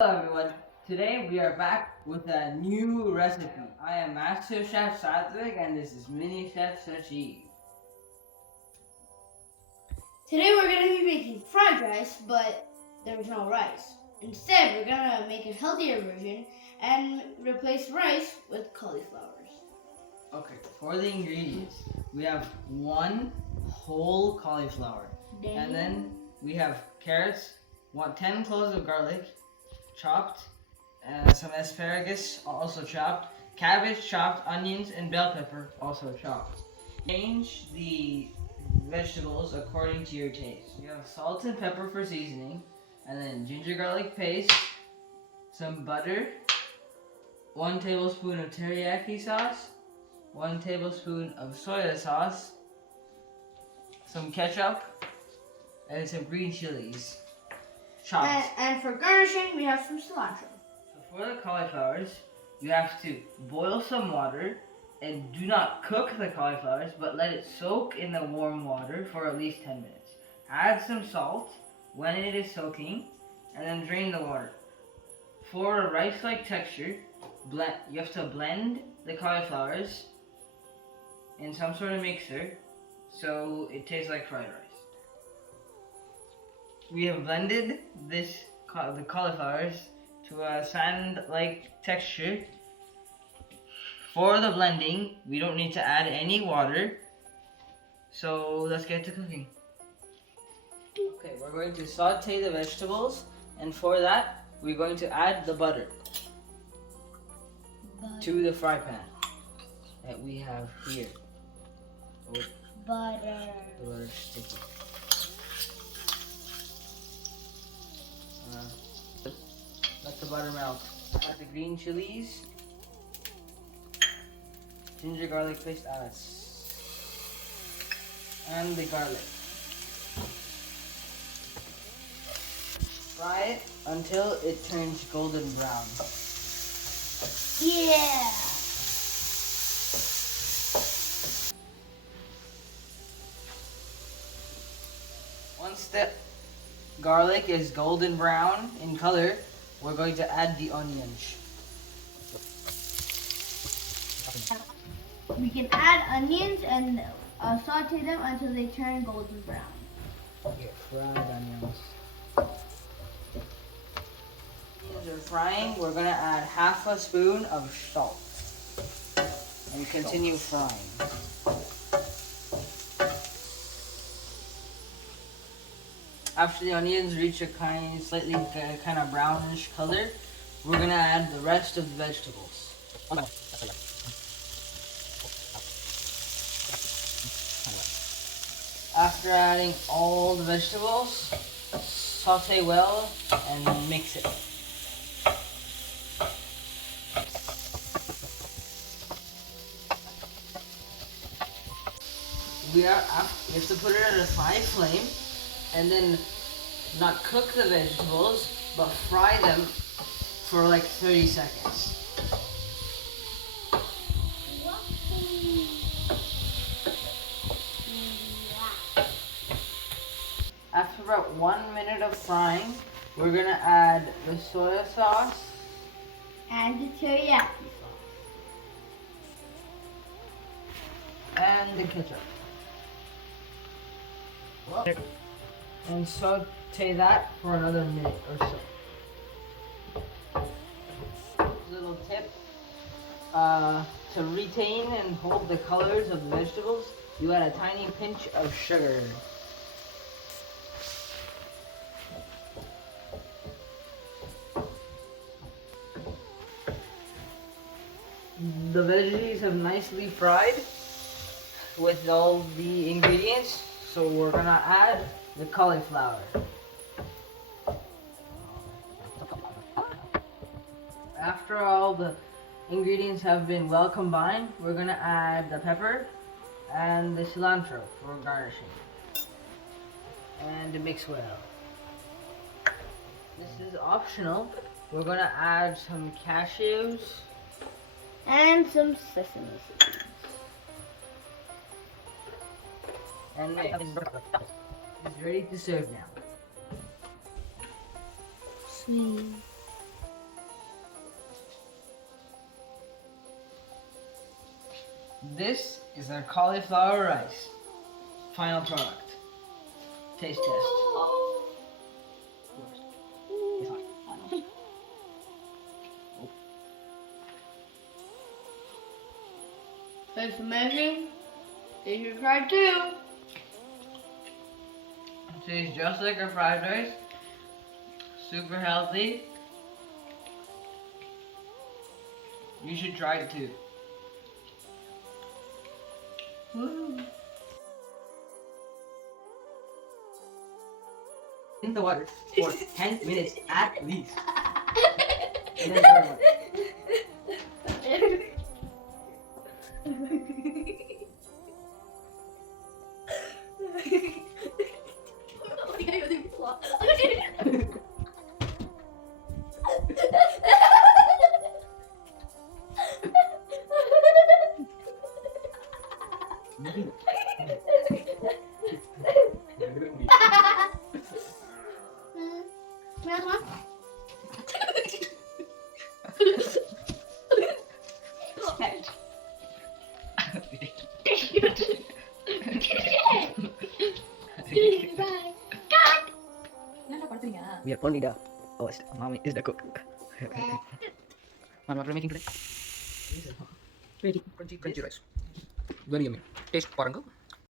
Hello everyone, today we are back with a new recipe. I am Master Chef Saathvik and this is Mini Chef Sachiv. Today we're going to be making fried rice, but there's no rice. Instead, we're going to make a healthier version and replace rice with cauliflowers. Okay, for the ingredients, we have one whole cauliflower. And then we have carrots, 10 cloves of garlic, chopped, some asparagus, also chopped, cabbage chopped, onions, and bell pepper, also chopped. Change the vegetables according to your taste. You have salt and pepper for seasoning, and then ginger garlic paste, some butter, 1 tablespoon of teriyaki sauce, 1 tablespoon of soy sauce, some ketchup, and some green chilies. Chopped. And for garnishing, we have some cilantro. So for the cauliflowers, you have to boil some water and do not cook the cauliflowers, but let it soak in the warm water for at least 10 minutes. Add some salt when it is soaking, and then drain the water. For a rice-like texture, you have to blend the cauliflowers in some sort of mixer so it tastes like fried rice. We have blended the cauliflowers to a sand-like texture. For the blending, we don't need to add any water, so let's get to cooking. Okay, we're going to saute the vegetables, and for that, we're going to add the butter to the fry pan that we have here. Oh, Butter. the butter's sticky. Let the butter melt. Add the green chilies, ginger garlic paste, and the garlic. Fry it until it turns golden brown. Yeah! Once the garlic is golden brown in color, we're going to add the onions. We can add onions and saute them until they turn golden brown. Here, fried onions. Onions are frying. We're going to add half a spoon of salt and continue frying. After the onions reach a slightly kind of brownish color, we're going to add the rest of the vegetables. After adding all the vegetables, saute well and mix it. We have to put it at a high flame and then not cook the vegetables, but fry them for like 30 seconds. After about 1 minute of frying, we're gonna add the soy sauce And the teriyaki and the ketchup. And saute that for another minute or so. Little tip, to retain and hold the colors of the vegetables, you add a tiny pinch of sugar. The veggies have nicely fried with all the ingredients, so we're gonna add the cauliflower. After all the ingredients have been well combined, we're gonna add the pepper and the cilantro for garnishing and mix well. This is optional. We're gonna add some cashews and some sesame seeds. And it's ready to serve now. Sweet. this is our cauliflower rice. Final product. Taste test. It's hot. Tastes amazing. You should try too. Tastes just like our fried rice. Super healthy. You should try it too. Woo. In the water for 10 minutes at least. And then turn on. We are only the host. Mommy is the cook. Mom, what are we making today? Crunchy rice. Very yummy. Taste பாருங்க.